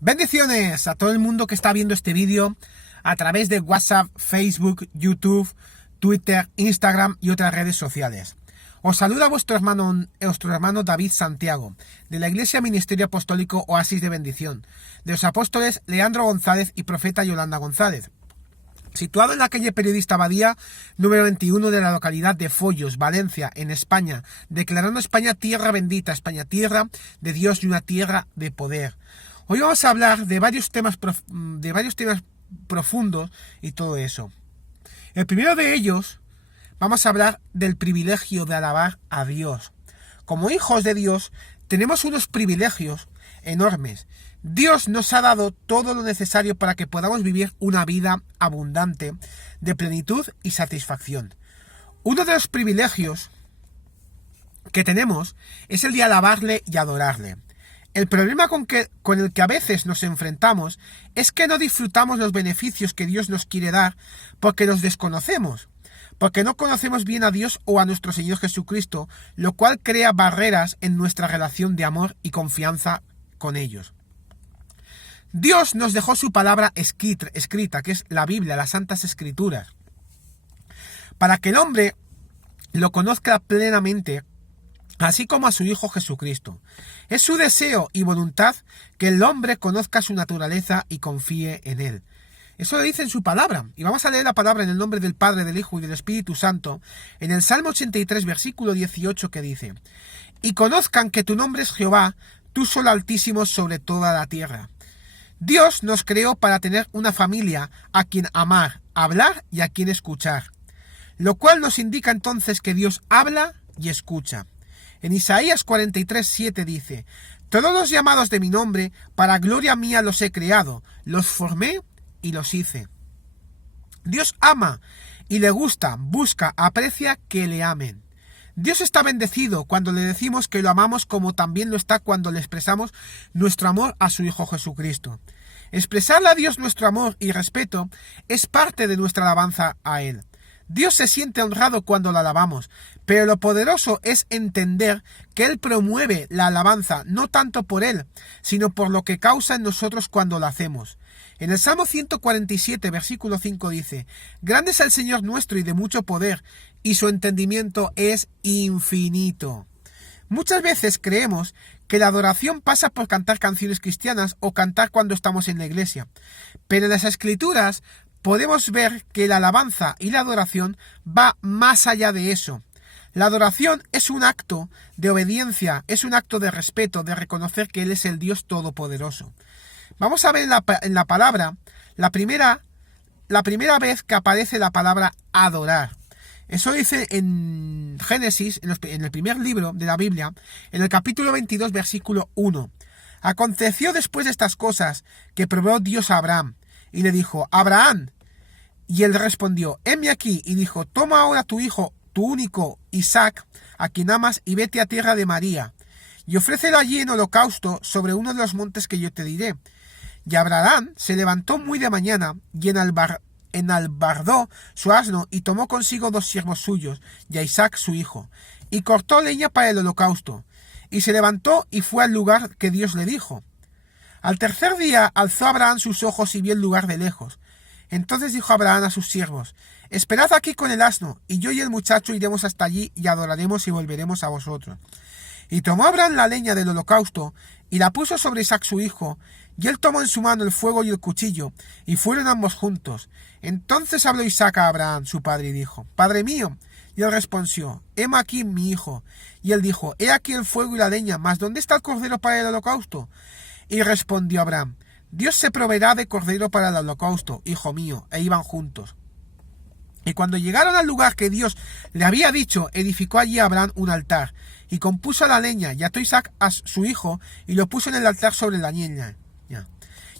Bendiciones a todo el mundo que está viendo este vídeo a través de WhatsApp, Facebook, YouTube, Twitter, Instagram y otras redes sociales. Os saluda vuestro hermano David Santiago, de la Iglesia Ministerio Apostólico Oasis de Bendición, de los apóstoles Leandro González y profeta Yolanda González. Situado en la calle Periodista Abadía, número 21 de la localidad de Follos, Valencia, en España, declarando España tierra bendita, España tierra de Dios y una tierra de poder. Hoy vamos a hablar de varios temas profundos y todo eso. El primero de ellos, vamos a hablar del privilegio de alabar a Dios. Como hijos de Dios, tenemos unos privilegios enormes. Dios nos ha dado todo lo necesario para que podamos vivir una vida abundante, de plenitud y satisfacción. Uno de los privilegios que tenemos es el de alabarle y adorarle. El problema con el que a veces nos enfrentamos es que no disfrutamos los beneficios que Dios nos quiere dar porque los desconocemos, porque no conocemos bien a Dios o a nuestro Señor Jesucristo, lo cual crea barreras en nuestra relación de amor y confianza con ellos. Dios nos dejó su palabra escrita, que es la Biblia, las Santas Escrituras, para que el hombre lo conozca plenamente, así como a su Hijo Jesucristo. Es su deseo y voluntad que el hombre conozca su naturaleza y confíe en él. Eso lo dice en su palabra. Y vamos a leer la palabra en el nombre del Padre, del Hijo y del Espíritu Santo, en el Salmo 83, versículo 18, que dice: Y conozcan que tu nombre es Jehová, tú solo Altísimo sobre toda la tierra. Dios nos creó para tener una familia a quien amar, hablar y a quien escuchar. Lo cual nos indica entonces que Dios habla y escucha. En Isaías 43, 7 dice: Todos los llamados de mi nombre, para gloria mía los he creado, los formé y los hice. Dios ama y le gusta, busca, aprecia que le amen. Dios está bendecido cuando le decimos que lo amamos, como también lo está cuando le expresamos nuestro amor a su Hijo Jesucristo. Expresarle a Dios nuestro amor y respeto es parte de nuestra alabanza a Él. Dios se siente honrado cuando lo alabamos, pero lo poderoso es entender que Él promueve la alabanza no tanto por Él, sino por lo que causa en nosotros cuando lo hacemos. En el Salmo 147, versículo 5 dice: Grande es el Señor nuestro y de mucho poder, y su entendimiento es infinito. Muchas veces creemos que la adoración pasa por cantar canciones cristianas o cantar cuando estamos en la iglesia, pero en las Escrituras podemos ver que la alabanza y la adoración va más allá de eso. La adoración es un acto de obediencia, es un acto de respeto, de reconocer que Él es el Dios Todopoderoso. Vamos a ver en la palabra, la primera vez que aparece la palabra adorar. Eso dice en Génesis, en el primer libro de la Biblia, en el capítulo 22, versículo 1. Aconteció después de estas cosas que probó Dios a Abraham, y le dijo: Abraham. Y él respondió: heme aquí. Y dijo: toma ahora tu hijo, tu único Isaac, a quien amas, y vete a tierra de María, y ofrécelo allí en holocausto sobre uno de los montes que yo te diré. Y Abraham se levantó muy de mañana, y enalbardó su asno, y tomó consigo 2 siervos suyos, y a Isaac su hijo, y cortó leña para el holocausto. Y se levantó y fue al lugar que Dios le dijo. Al tercer día alzó Abraham sus ojos y vio el lugar de lejos. Entonces dijo Abraham a sus siervos: Esperad aquí con el asno, y yo y el muchacho iremos hasta allí, y adoraremos y volveremos a vosotros. Y tomó Abraham la leña del holocausto, y la puso sobre Isaac su hijo, y él tomó en su mano el fuego y el cuchillo, y fueron ambos juntos. Entonces habló Isaac a Abraham su padre, y dijo: Padre mío. Y él respondió: heme aquí mi hijo. Y él dijo: he aquí el fuego y la leña, mas ¿dónde está el cordero para el holocausto? Y respondió Abraham: Dios se proveerá de cordero para el holocausto, hijo mío. E iban juntos. Y cuando llegaron al lugar que Dios le había dicho, edificó allí Abraham un altar, y compuso la leña, y ató Isaac a su hijo, y lo puso en el altar sobre la leña.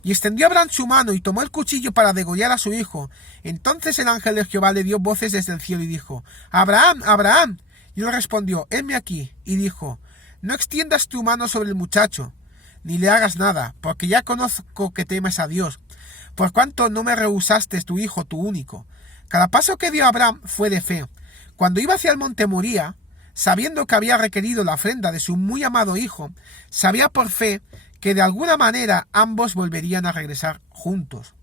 Y extendió Abraham su mano, y tomó el cuchillo para degollar a su hijo. Entonces el ángel de Jehová le dio voces desde el cielo, y dijo: Abraham, Abraham. Y él respondió: heme aquí. Y dijo: no extiendas tu mano sobre el muchacho, ni le hagas nada, porque ya conozco que temes a Dios, por cuanto no me rehusaste tu hijo, tu único. Cada paso que dio Abraham fue de fe. Cuando iba hacia el monte Moría, sabiendo que había requerido la ofrenda de su muy amado hijo, sabía por fe que de alguna manera ambos volverían a regresar juntos.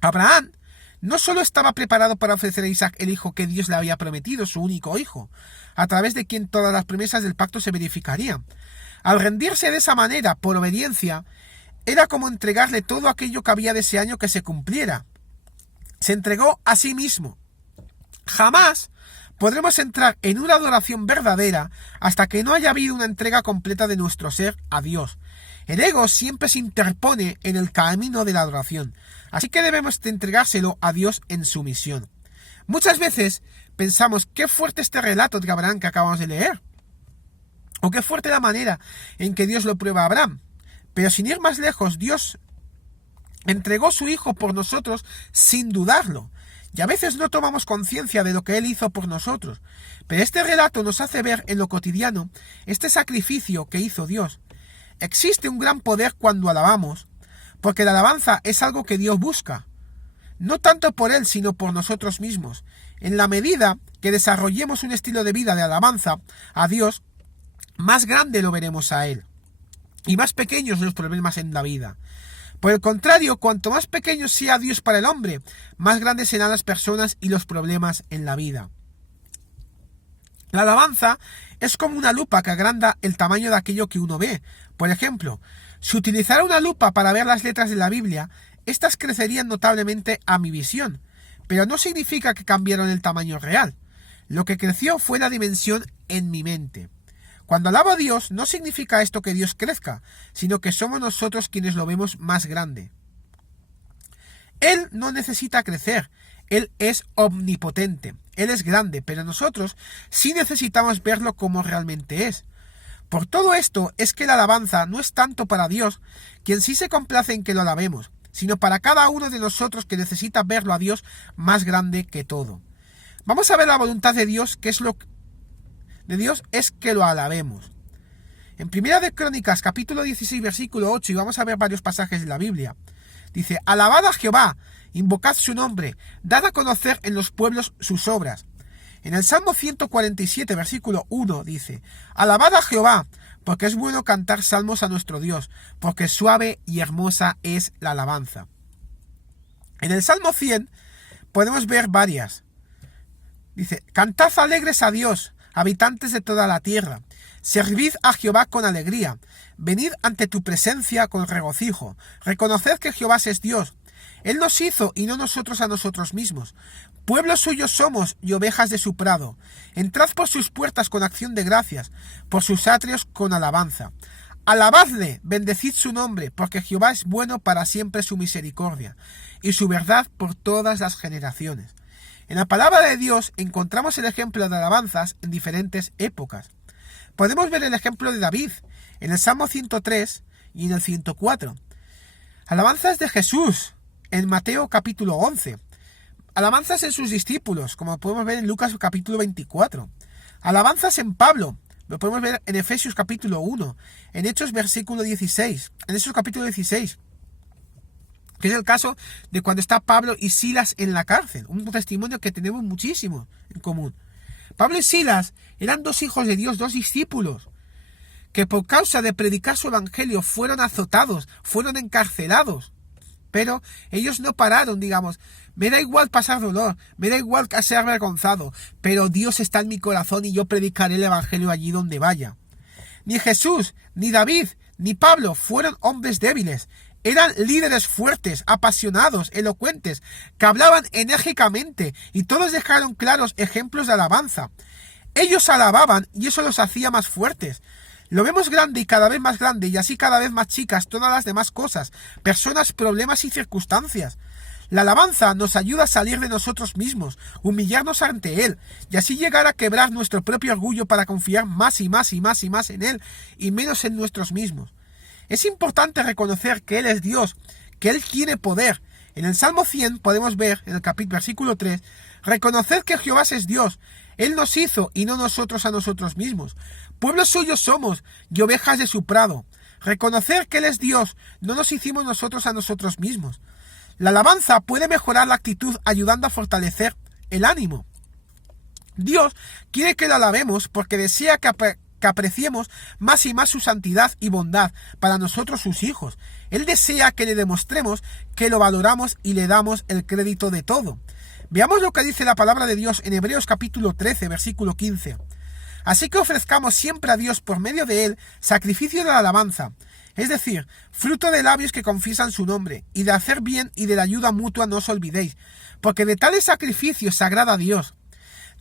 Abraham no solo estaba preparado para ofrecer a Isaac el hijo que Dios le había prometido, su único hijo, a través de quien todas las promesas del pacto se verificarían. Al rendirse de esa manera, por obediencia, era como entregarle todo aquello que había de ese año que se cumpliera. Se entregó a sí mismo. Jamás podremos entrar en una adoración verdadera hasta que no haya habido una entrega completa de nuestro ser a Dios. El ego siempre se interpone en el camino de la adoración, así que debemos entregárselo a Dios en sumisión. Muchas veces pensamos qué fuerte este relato de Abraham que acabamos de leer, o qué fuerte la manera en que Dios lo prueba a Abraham. Pero sin ir más lejos, Dios entregó su hijo por nosotros sin dudarlo. Y a veces no tomamos conciencia de lo que Él hizo por nosotros. Pero este relato nos hace ver en lo cotidiano este sacrificio que hizo Dios. Existe un gran poder cuando alabamos, porque la alabanza es algo que Dios busca. No tanto por Él, sino por nosotros mismos. En la medida que desarrollemos un estilo de vida de alabanza a Dios, más grande lo veremos a Él. Y más pequeños los problemas en la vida. Por el contrario, cuanto más pequeño sea Dios para el hombre, más grandes serán las personas y los problemas en la vida. La alabanza es como una lupa que agranda el tamaño de aquello que uno ve. Por ejemplo, si utilizara una lupa para ver las letras de la Biblia, éstas crecerían notablemente a mi visión, pero no significa que cambiaron el tamaño real. Lo que creció fue la dimensión en mi mente. Cuando alabo a Dios, no significa esto que Dios crezca, sino que somos nosotros quienes lo vemos más grande. Él no necesita crecer, Él es omnipotente, Él es grande, pero nosotros sí necesitamos verlo como realmente es. Por todo esto es que la alabanza no es tanto para Dios, quien sí se complace en que lo alabemos, sino para cada uno de nosotros que necesita verlo a Dios más grande que todo. Vamos a ver la voluntad de Dios, que es lo de Dios es que lo alabemos. En Primera de Crónicas, capítulo 16, versículo 8, y vamos a ver varios pasajes de la Biblia, dice: alabad a Jehová, invocad su nombre, dad a conocer en los pueblos sus obras. En el Salmo 147, versículo 1, dice: alabad a Jehová, porque es bueno cantar salmos a nuestro Dios, porque suave y hermosa es la alabanza. En el Salmo 100 podemos ver varias. Dice: cantad alegres a Dios, habitantes de toda la tierra, servid a Jehová con alegría, venid ante tu presencia con regocijo, reconoced que Jehová es Dios. Él nos hizo y no nosotros a nosotros mismos. Pueblo suyo somos y ovejas de su prado. Entrad por sus puertas con acción de gracias, por sus atrios con alabanza. Alabadle, bendecid su nombre, porque Jehová es bueno, para siempre su misericordia, y su verdad por todas las generaciones. En la palabra de Dios encontramos el ejemplo de alabanzas en diferentes épocas. Podemos ver el ejemplo de David en el Salmo 103 y en el 104. Alabanzas de Jesús en Mateo capítulo 11. Alabanzas en sus discípulos, como podemos ver en Lucas capítulo 24. Alabanzas en Pablo, lo podemos ver en Efesios capítulo 1, en Hechos versículo 16, en Hechos capítulo 16. Que es el caso de cuando está Pablo y Silas en la cárcel, un testimonio que tenemos muchísimo en común. Pablo y Silas eran dos hijos de Dios, dos discípulos, que por causa de predicar su evangelio fueron azotados, fueron encarcelados, pero ellos no pararon, digamos, me da igual pasar dolor, me da igual ser avergonzado, pero Dios está en mi corazón y yo predicaré el evangelio allí donde vaya. Ni Jesús, ni David, ni Pablo fueron hombres débiles. Eran líderes fuertes, apasionados, elocuentes, que hablaban enérgicamente y todos dejaron claros ejemplos de alabanza. Ellos alababan y eso los hacía más fuertes. Lo vemos grande y cada vez más grande y así cada vez más chicas todas las demás cosas, personas, problemas y circunstancias. La alabanza nos ayuda a salir de nosotros mismos, humillarnos ante Él y así llegar a quebrar nuestro propio orgullo para confiar más y más y más y más en Él y menos en nosotros mismos. Es importante reconocer que Él es Dios, que Él tiene poder. En el Salmo 100 podemos ver, en el versículo 3, reconoced que Jehová es Dios, Él nos hizo y no nosotros a nosotros mismos. Pueblos suyos somos y ovejas de su prado. Reconocer que Él es Dios, no nos hicimos nosotros a nosotros mismos. La alabanza puede mejorar la actitud ayudando a fortalecer el ánimo. Dios quiere que lo alabemos porque desea que que apreciemos más y más su santidad y bondad para nosotros sus hijos. Él desea que le demostremos que lo valoramos y le damos el crédito de todo. Veamos lo que dice la palabra de Dios en Hebreos capítulo 13, versículo 15. Así que ofrezcamos siempre a Dios por medio de él sacrificio de alabanza, es decir, fruto de labios que confiesan su nombre, y de hacer bien y de la ayuda mutua no os olvidéis, porque de tales sacrificios se agrada a Dios.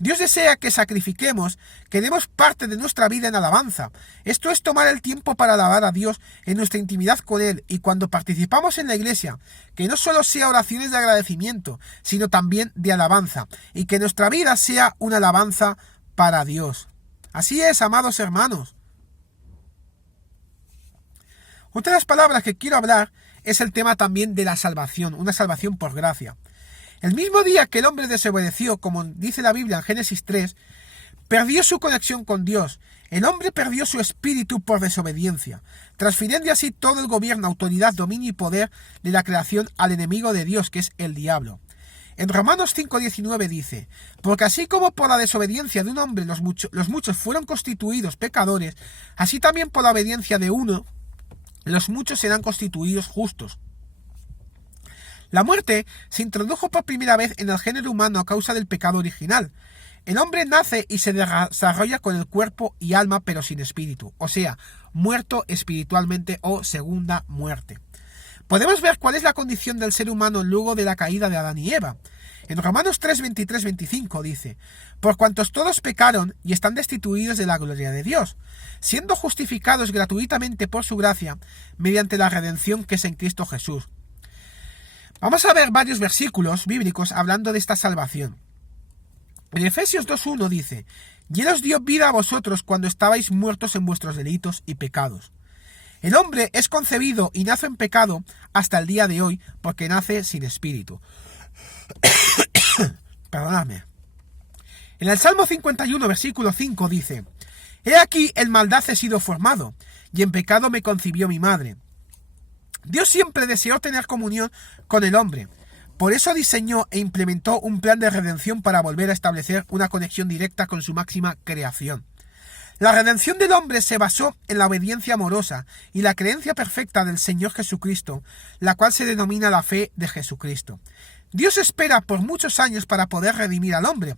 Dios desea que sacrifiquemos, que demos parte de nuestra vida en alabanza. Esto es tomar el tiempo para alabar a Dios en nuestra intimidad con Él, y cuando participamos en la iglesia, que no solo sea oraciones de agradecimiento, sino también de alabanza, y que nuestra vida sea una alabanza para Dios. Así es, amados hermanos. Otra de las palabras que quiero hablar es el tema también de la salvación, una salvación por gracia. El mismo día que el hombre desobedeció, como dice la Biblia en Génesis 3, perdió su conexión con Dios. El hombre perdió su espíritu por desobediencia, transfiriendo así todo el gobierno, autoridad, dominio y poder de la creación al enemigo de Dios, que es el diablo. En Romanos 5:19 dice, porque así como por la desobediencia de un hombre los muchos fueron constituidos pecadores, así también por la obediencia de uno, los muchos serán constituidos justos. La muerte se introdujo por primera vez en el género humano a causa del pecado original. El hombre nace y se desarrolla con el cuerpo y alma pero sin espíritu, o sea, muerto espiritualmente o segunda muerte. Podemos ver cuál es la condición del ser humano luego de la caída de Adán y Eva. En Romanos 3:23-25 dice, por cuantos todos pecaron y están destituidos de la gloria de Dios, siendo justificados gratuitamente por su gracia, mediante la redención que es en Cristo Jesús. Vamos a ver varios versículos bíblicos hablando de esta salvación. En Efesios 2:1 dice, y Él os dio vida a vosotros cuando estabais muertos en vuestros delitos y pecados. El hombre es concebido y nace en pecado hasta el día de hoy porque nace sin espíritu. Perdonadme. En el Salmo 51, versículo 5 dice, he aquí en maldad he sido formado, y en pecado me concibió mi madre. Dios siempre deseó tener comunión con el hombre. Por eso diseñó e implementó un plan de redención para volver a establecer una conexión directa con su máxima creación. La redención del hombre se basó en la obediencia amorosa y la creencia perfecta del Señor Jesucristo, la cual se denomina la fe de Jesucristo. Dios espera por muchos años para poder redimir al hombre.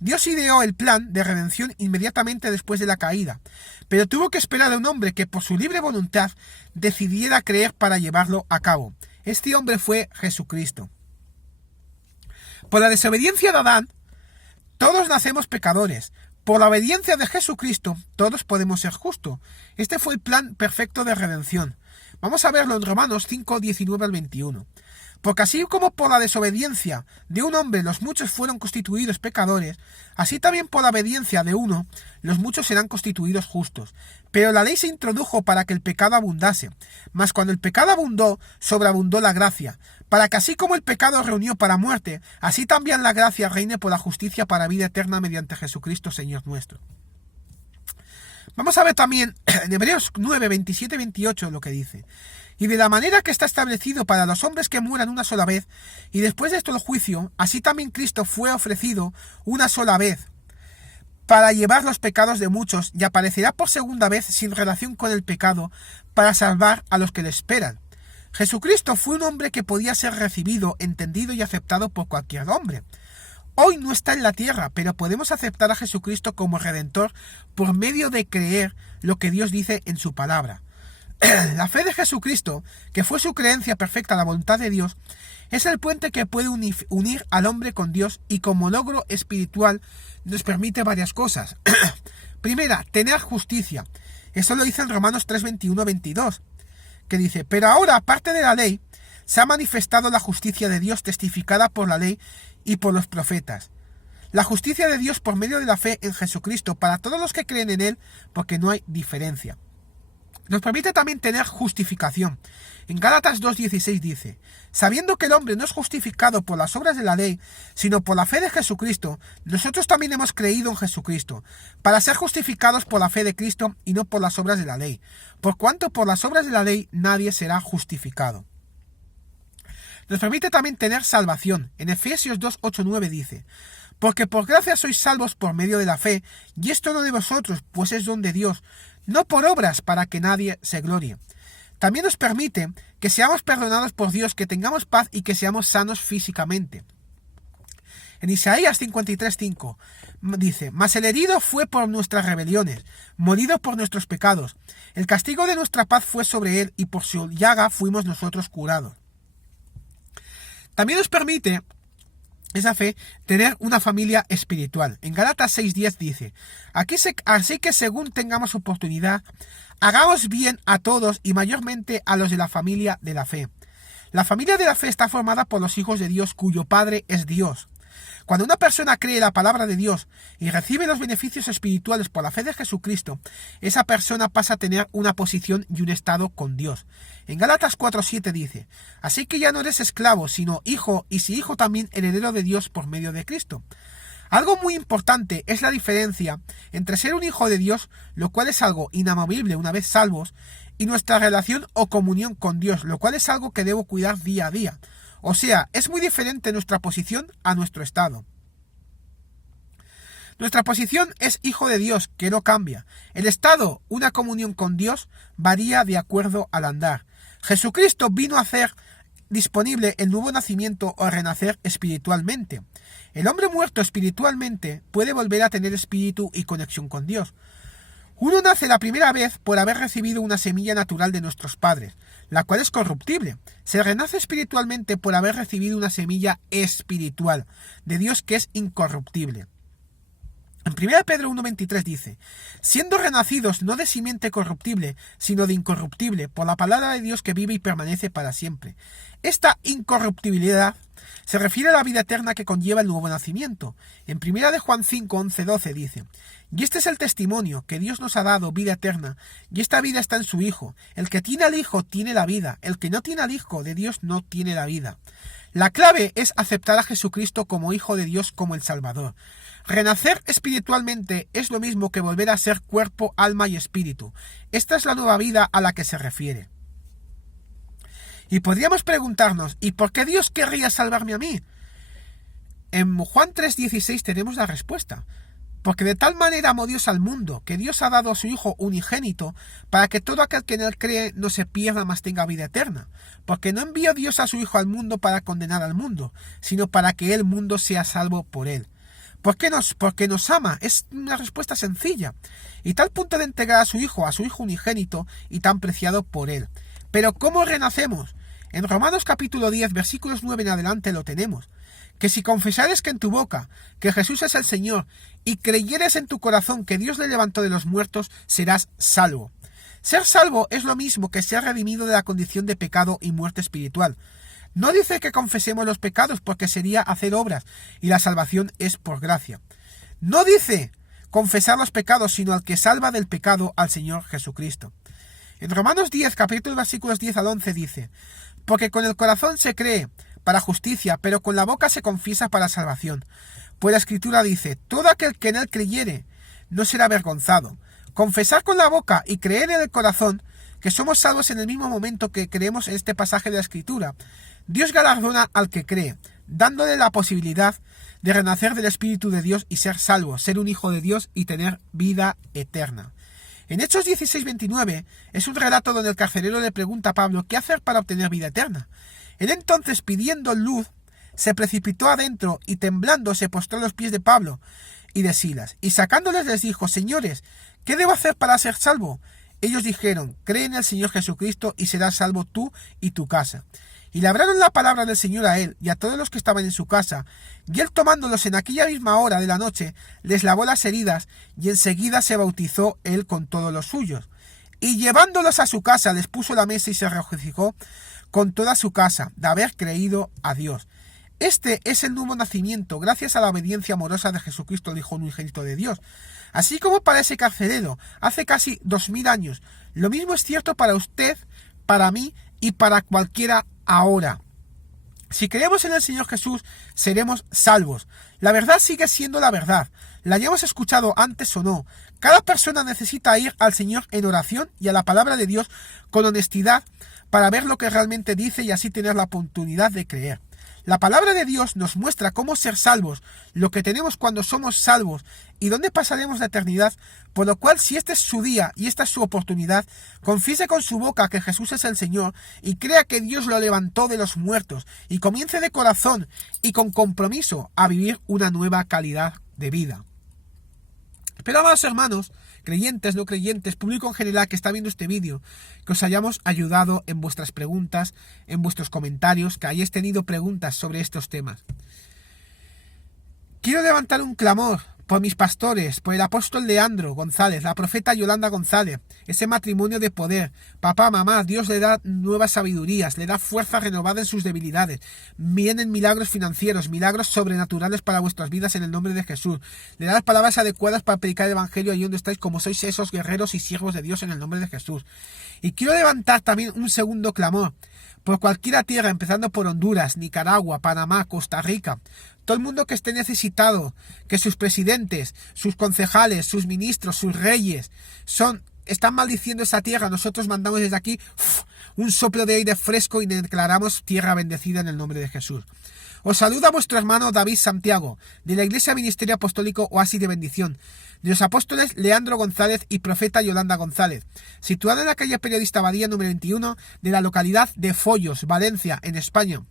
Dios ideó el plan de redención inmediatamente después de la caída, pero tuvo que esperar a un hombre que por su libre voluntad decidiera creer para llevarlo a cabo. Este hombre fue Jesucristo. Por la desobediencia de Adán, todos nacemos pecadores. Por la obediencia de Jesucristo, todos podemos ser justos. Este fue el plan perfecto de redención. Vamos a verlo en Romanos 5:19-21. Porque así como por la desobediencia de un hombre los muchos fueron constituidos pecadores, así también por la obediencia de uno los muchos serán constituidos justos. Pero la ley se introdujo para que el pecado abundase. Mas cuando el pecado abundó, sobreabundó la gracia, para que así como el pecado reunió para muerte, así también la gracia reine por la justicia para vida eterna mediante Jesucristo Señor nuestro. Vamos a ver también en Hebreos 9:27-28 lo que dice. Y de la manera que está establecido para los hombres que mueran una sola vez, y después de esto el juicio, así también Cristo fue ofrecido una sola vez para llevar los pecados de muchos, y aparecerá por segunda vez sin relación con el pecado, para salvar a los que le esperan. Jesucristo fue un hombre que podía ser recibido, entendido y aceptado por cualquier hombre. Hoy no está en la tierra, pero podemos aceptar a Jesucristo como Redentor por medio de creer lo que Dios dice en su palabra. La fe de Jesucristo, que fue su creencia perfecta a la voluntad de Dios, es el puente que puede unir al hombre con Dios y como logro espiritual nos permite varias cosas. Primera, tener justicia. Eso lo dice en Romanos 3:21-22, que dice, pero ahora, aparte de la ley, se ha manifestado la justicia de Dios testificada por la ley y por los profetas. La justicia de Dios por medio de la fe en Jesucristo para todos los que creen en Él, porque no hay diferencia. Nos permite también tener justificación. En Gálatas 2:16 dice, sabiendo que el hombre no es justificado por las obras de la ley, sino por la fe de Jesucristo, nosotros también hemos creído en Jesucristo, para ser justificados por la fe de Cristo y no por las obras de la ley, por cuanto por las obras de la ley nadie será justificado. Nos permite también tener salvación. En Efesios 2:8-9 dice, Porque por gracia sois salvos por medio de la fe, y esto no de vosotros, pues es don de Dios, no por obras para que nadie se glorie. También nos permite que seamos perdonados por Dios, que tengamos paz y que seamos sanos físicamente. En Isaías 53:5 dice: Mas el herido fue por nuestras rebeliones, molido por nuestros pecados. El castigo de nuestra paz fue sobre él, y por su llaga fuimos nosotros curados. También nos permite esa fe tener una familia espiritual. En Gálatas 6:10 dice: Así que según tengamos oportunidad, hagamos bien a todos y mayormente a los de la familia de la fe. La familia de la fe está formada por los hijos de Dios, cuyo Padre es Dios. Cuando una persona cree la palabra de Dios y recibe los beneficios espirituales por la fe de Jesucristo, esa persona pasa a tener una posición y un estado con Dios. En Gálatas 4:7 dice: Así que ya no eres esclavo, sino hijo, y si hijo también heredero de Dios por medio de Cristo. Algo muy importante es la diferencia entre ser un hijo de Dios, lo cual es algo inamovible una vez salvos, y nuestra relación o comunión con Dios, lo cual es algo que debo cuidar día a día. O sea, es muy diferente nuestra posición a nuestro estado. Nuestra posición es hijo de Dios, que no cambia. El estado, una comunión con Dios, varía de acuerdo al andar. Jesucristo vino a hacer disponible el nuevo nacimiento o renacer espiritualmente. El hombre muerto espiritualmente puede volver a tener espíritu y conexión con Dios. Uno nace la primera vez por haber recibido una semilla natural de nuestros padres, la cual es corruptible. Se renace espiritualmente por haber recibido una semilla espiritual de Dios que es incorruptible. En 1 Pedro 1:23 dice: Siendo renacidos no de simiente corruptible, sino de incorruptible, por la palabra de Dios que vive y permanece para siempre. Esta incorruptibilidad se refiere a la vida eterna que conlleva el nuevo nacimiento. En 1 Juan 5:11-12 dice: Y este es el testimonio, que Dios nos ha dado vida eterna, y esta vida está en su Hijo. El que tiene al Hijo tiene la vida, el que no tiene al Hijo de Dios no tiene la vida. La clave es aceptar a Jesucristo como Hijo de Dios, como el Salvador. Renacer espiritualmente es lo mismo que volver a ser cuerpo, alma y espíritu. Esta es la nueva vida a la que se refiere. Y podríamos preguntarnos: ¿y por qué Dios querría salvarme a mí? En Juan 3:16 tenemos la respuesta. Porque de tal manera amó Dios al mundo, que Dios ha dado a su Hijo unigénito, para que todo aquel que en él cree no se pierda, mas tenga vida eterna. Porque no envió Dios a su Hijo al mundo para condenar al mundo, sino para que el mundo sea salvo por él. Porque nos ama. Es una respuesta sencilla. Y tal punto de entregar a su Hijo unigénito y tan preciado por él. Pero ¿cómo renacemos? En Romanos capítulo 10, versículos 9 en adelante lo tenemos. Que si confesares que en tu boca que Jesús es el Señor y creyeres en tu corazón que Dios le levantó de los muertos, serás salvo. Ser salvo es lo mismo que ser redimido de la condición de pecado y muerte espiritual. No dice que confesemos los pecados porque sería hacer obras y la salvación es por gracia. No dice confesar los pecados, sino al que salva del pecado, al Señor Jesucristo. En Romanos 10, capítulo versículos 10 al 11 dice: Porque con el corazón se cree para justicia, pero con la boca se confiesa para salvación. Pues la Escritura dice: Todo aquel que en él creyere no será avergonzado. Confesar con la boca y creer en el corazón que somos salvos en el mismo momento que creemos en este pasaje de la Escritura. Dios galardona al que cree, dándole la posibilidad de renacer del Espíritu de Dios y ser salvo, ser un hijo de Dios y tener vida eterna. En Hechos 16:29 es un relato donde el carcelero le pregunta a Pablo qué hacer para obtener vida eterna. Él entonces, pidiendo luz, se precipitó adentro y temblando se postró a los pies de Pablo y de Silas. Y sacándoles les dijo: Señores, ¿qué debo hacer para ser salvo? Ellos dijeron: Cree en el Señor Jesucristo y serás salvo tú y tu casa. Y le hablaron la palabra del Señor a él y a todos los que estaban en su casa. Y él, tomándolos en aquella misma hora de la noche, les lavó las heridas y enseguida se bautizó él con todos los suyos. Y llevándolos a su casa les puso la mesa y se regocijó con toda su casa de haber creído a Dios. Este es el nuevo nacimiento, gracias a la obediencia amorosa de Jesucristo, el Hijo unigénito de Dios. Así como para ese carcelero hace casi 2000 años, lo mismo es cierto para usted, para mí y para cualquiera ahora. Si creemos en el Señor Jesús, seremos salvos. La verdad sigue siendo la verdad. La hayamos escuchado antes o no. Cada persona necesita ir al Señor en oración y a la palabra de Dios con honestidad para ver lo que realmente dice y así tener la oportunidad de creer. La palabra de Dios nos muestra cómo ser salvos, lo que tenemos cuando somos salvos y dónde pasaremos la eternidad, por lo cual si este es su día y esta es su oportunidad, confiese con su boca que Jesús es el Señor y crea que Dios lo levantó de los muertos y comience de corazón y con compromiso a vivir una nueva calidad de vida. Pero amados hermanos, creyentes, no creyentes, público en general que está viendo este vídeo, que os hayamos ayudado en vuestras preguntas, en vuestros comentarios, que hayáis tenido preguntas sobre estos temas. Quiero levantar un clamor por mis pastores, por el apóstol Leandro González, la profeta Yolanda González, ese matrimonio de poder. Papá, mamá, Dios le da nuevas sabidurías, le da fuerza renovada en sus debilidades. Vienen milagros financieros, milagros sobrenaturales para vuestras vidas en el nombre de Jesús. Le da las palabras adecuadas para predicar el evangelio allí donde estáis, como sois esos guerreros y siervos de Dios en el nombre de Jesús. Y quiero levantar también un segundo clamor por cualquier tierra, empezando por Honduras, Nicaragua, Panamá, Costa Rica, todo el mundo que esté necesitado, que sus presidentes, sus concejales, sus ministros, sus reyes, están maldiciendo esa tierra. Nosotros mandamos desde aquí un soplo de aire fresco y declaramos tierra bendecida en el nombre de Jesús. Os saluda vuestro hermano David Santiago, de la Iglesia Ministerio Apostólico Oasis de Bendición, de los apóstoles Leandro González y profeta Yolanda González, situado en la calle Periodista Badía número 21 de la localidad de Follos, Valencia, en España.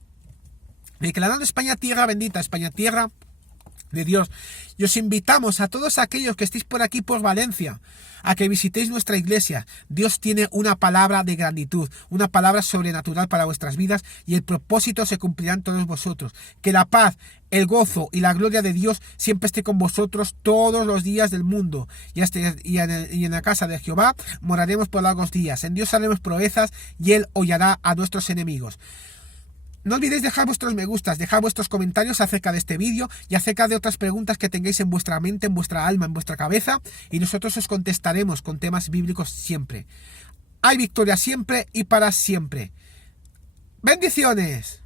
Declarando España tierra bendita, España tierra de Dios. Y os invitamos a todos aquellos que estéis por aquí, por Valencia, a que visitéis nuestra iglesia. Dios tiene una palabra de gratitud, una palabra sobrenatural para vuestras vidas y el propósito se cumplirá en todos vosotros. Que la paz, el gozo y la gloria de Dios siempre esté con vosotros todos los días del mundo. Y en la casa de Jehová moraremos por largos días. En Dios haremos proezas y Él hollará a nuestros enemigos. No olvidéis dejar vuestros me gustas, dejar vuestros comentarios acerca de este vídeo y acerca de otras preguntas que tengáis en vuestra mente, en vuestra alma, en vuestra cabeza, y nosotros os contestaremos con temas bíblicos siempre. Hay victoria siempre y para siempre. ¡Bendiciones!